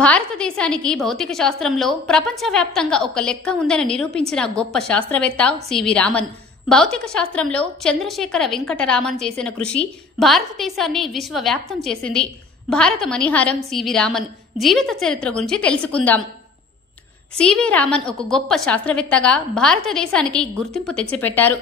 భారతదేశానికి భౌతిక శాస్త్రంలో ప్రపంచవ్యాప్తంగా ఒక లెక్క ఉందని నిరూపించిన గొప్ప శాస్త్రవేత్త సివి రామన్. భౌతిక శాస్త్రంలో చంద్రశేఖర వెంకటరామన్ చేసిన కృషి భారతదేశాన్ని విశ్వవ్యాప్తం చేసింది. భారత మణిహారం సివి రామన్ జీవిత చరిత్ర గురించి తెలుసుకుందాం. సివి రామన్ ఒక గొప్ప శాస్త్రవేత్తగా భారతదేశానికి గుర్తింపు తెచ్చిపెట్టారు.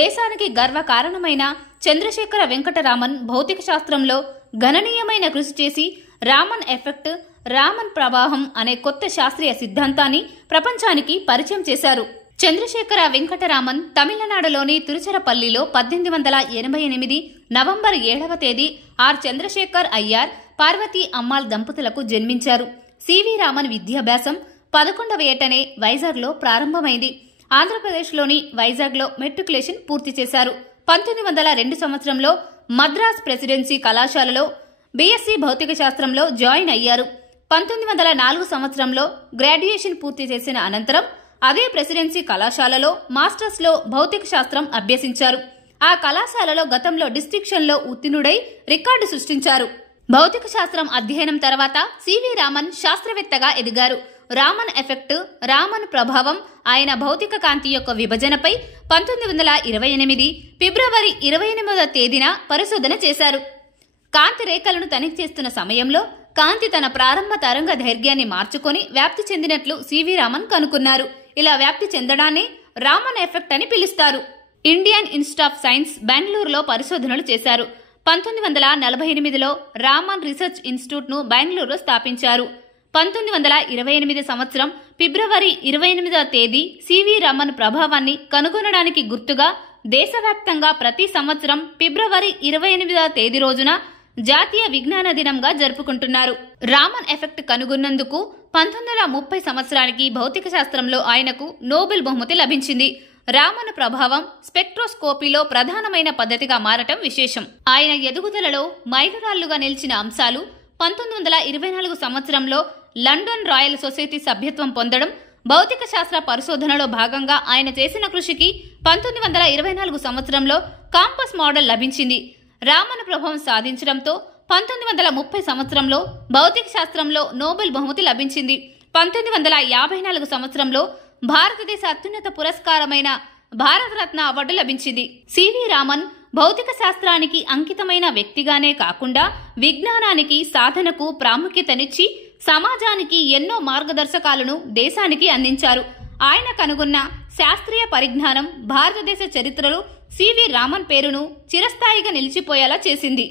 దేశానికి గర్వకారణమైన చంద్రశేఖర వెంకటరామన్ భౌతిక శాస్త్రంలో గణనీయమైన కృషి చేసి రామన్ ఎఫెక్ట్, రామన్ ప్రవాహం అనే కొత్త శాస్త్రీయ సిద్ధాంతాన్ని ప్రపంచానికి పరిచయం చేశారు. చంద్రశేఖర వెంకటరామన్ తమిళనాడులోని తిరుచిరపల్లిలో 1888 నవంబర్ 7వ తేదీ ఆర్ చంద్రశేఖర్ అయ్యార్, పార్వతీ అమ్మాల్ దంపతులకు జన్మించారు. సివి రామన్ విద్యాభ్యాసం 11వ ఏటనే వైజాగ్లో ప్రారంభమైంది. ఆంధ్రప్రదేశ్లోని వైజాగ్లో మెట్రికులేషన్ పూర్తి చేశారు. 1902 సంవత్సరంలో మద్రాస్ ప్రెసిడెన్సీ కళాశాలలో బీఎస్సీ భౌతిక శాస్త్రంలో జాయిన్ అయ్యారు. 1904 సంవత్సరంలో గ్రాడ్యుయేషన్ పూర్తి చేసిన అనంతరం అదే ప్రెసిడెన్సీ కళాశాలలో మాస్టర్స్లో భౌతిక శాస్త్రం అభ్యసించారు. ఆ కళాశాలలో గతంలో డిస్టింక్షన్లో ఉత్తీర్ణుడై రికార్డు సృష్టించారు. భౌతిక శాస్త్రం అధ్యయనం తర్వాత సివి రామన్ శాస్త్రవేత్తగా ఎదిగారు. రామన్ ఎఫెక్ట్, రామన్ ప్రభావం, ఆయన భౌతిక కాంతి యొక్క విభజనపై 1928 ఫిబ్రవరి 28వ తేదీన పరిశోధన చేశారు. కాంతి రేఖలను తనిఖీ చేస్తున్న సమయంలో కాంతి తన ప్రారంభ తరంగ దైర్ఘ్యాన్ని మార్చుకొని వ్యాప్తి చెందినట్లు సివి రామన్ కనుక్కున్నారు. ఇలా వ్యాప్తి చెందడాన్ని రామన్ ఎఫెక్ట్ అని పిలుస్తారు. ఇండియన్ ఇన్స్టిట్యూట్ ఆఫ్ సైన్స్ బెంగళూరులో పరిశోధనలు చేశారు. 1948లో రామన్ రీసెర్చ్ ఇన్స్టిట్యూట్ ను బెంగళూరులో స్థాపించారు. 1928 సంవత్సరం ఫిబ్రవరి 28వ తేదీ సివి రామన్ ప్రభావాన్ని కనుగొనడానికి గుర్తుగా దేశవ్యాప్తంగా ప్రతి సంవత్సరం ఫిబ్రవరి 28వ తేదీ రోజున జాతీయ విజ్ఞాన దినంగా జరుపుకుంటున్నారు. రామన్ ఎఫెక్ట్ కనుగొన్నందుకు 1930 సంవత్సరానికి భౌతిక శాస్త్రంలో ఆయనకు నోబెల్ బహుమతి లభించింది. రామన్ ప్రభావం స్పెక్ట్రోస్కోపీలో ప్రధానమైన పద్ధతిగా మారటం విశేషం. ఆయన ఎదుగుదలలో మైలురాళ్లుగా నిలిచిన అంశాలు 1924 సంవత్సరంలో లండన్ రాయల్ సొసైటీ సభ్యత్వం పొందడం, భౌతిక శాస్త్ర పరిశోధనలో భాగంగా ఆయన చేసిన కృషికి 1924 సంవత్సరంలో కాంపస్ మోడల్ లభించింది. రామన్ ప్రభావం సాధించడంతో 1930 సంవత్సరంలో భౌతిక శాస్త్రంలో నోబెల్ బహుమతి లభించింది. 1954 సంవత్సరంలో భారతదేశ అత్యున్నత పురస్కారమైన భారతరత్న అవార్డు లభించింది. సివి రామన్ భౌతిక శాస్త్రానికి అంకితమైన వ్యక్తిగానే కాకుండా విజ్ఞానానికి, సాధనకు ప్రాముఖ్యతనిచ్చి సమాజానికి ఎన్నో మార్గదర్శకాలను దేశానికి అందించారు. ఆయన కనుగొన్న శాస్త్రీయ పరిజ్ఞానం భారతదేశ చరిత్రలో సివి రామన్ పేరును చిరస్థాయిగా నిలిచిపోయేలా చేసింది.